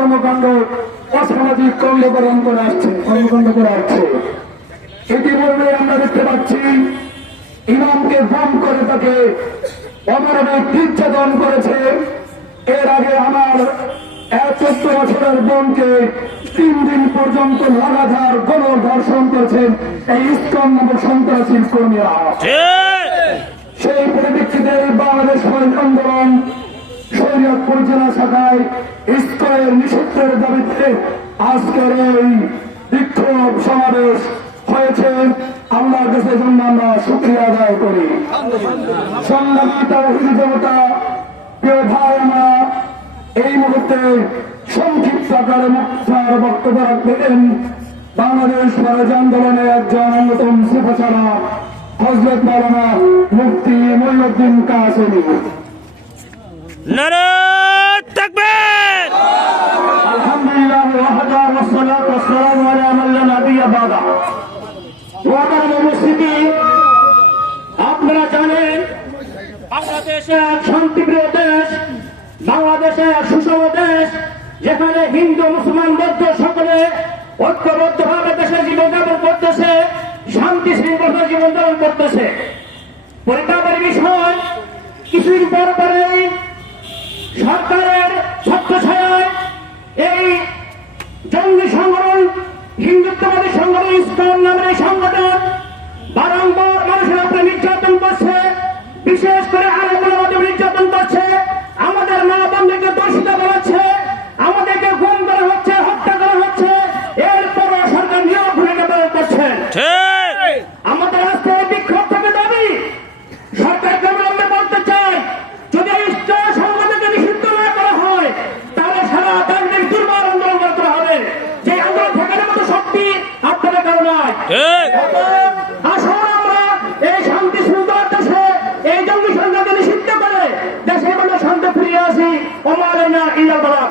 কর্মকাণ্ড অসামাজিক কর্মকরণ করে আসছে কর্মকাণ্ড করে আসছে। ইতিপূর্বে আমরা দেখতে পাচ্ছি ইমামকে গুম করে তাকে অমানবিক নির্যাতন করেছে। এর আগে আমার এক চোদ্দ বছরের বোনকে তিন দিন পর্যন্ত লাগাতার গণ ধর্ষণ করেছেন এই ইস্কন নামক সন্ত্রাসী কর্মীরা। সেই পরিপ্রেক্ষিতে বাংলাদেশ আন্দোলন শরীয়তপুর জেলা শাখায় ইস্কনের নিষিদ্ধের দাবিতে আজকের এই বিক্ষোভ সমাবেশ হয়েছে। আল্লাহর কাছে জন্য আমরা শুক্রিয়া আদায় করি। সংগ্রামী তাহিনী জনতা প্রিয় ভাই আমরা এই মুহূর্তে সংক্ষিপ্ত আকারে মুক্তার বক্তব্য রাখবেন। বাংলাদেশ ফরাজ আন্দোলনের একজন অন্যতম সিফাচারা হজরত মালানা মুফতি মহিউদ্দিন কাসেমি। নারা আপনারা জানেন, বাংলাদেশে এক শান্তিপ্রিয় দেশ, বাংলাদেশে এক সুষম দেশ, যেখানে হিন্দু, মুসলমান, বৌদ্ধ সকলে ঐক্যবদ্ধভাবে দেশে জীবনযাপন করতেছে, শান্তি শৃঙ্খলা জীবনযাপন করতেছে। পরিতাপের বিষয়, কিছুদিন পর পরেই সরকারের ছত্রছায়ায় এই হিন্দুত্ববাদী সংগঠন ইসলাম নামের এই সংগঠন বারংবার মানুষের উপরে নির্যাতন করছে। বিশেষ করে মধ্যে নির্যাতন করছে। আমাদের মা বন্ধুকে দর্শিত করাচ্ছে। আমাদেরকে গুম করা হচ্ছে, হত্যা করা হচ্ছে। এরপরও সরকার নিয়োগ ভূমিকা পালন করছেন। আসুন আমরা এই শান্তি সুন্দর দেশে, এই জঙ্গি সংখ্যাকে নিষিদ্ধ করে দেশে কোনো শান্তি ফিরিয়ে আসি। ওমারেনা ইলাবাদ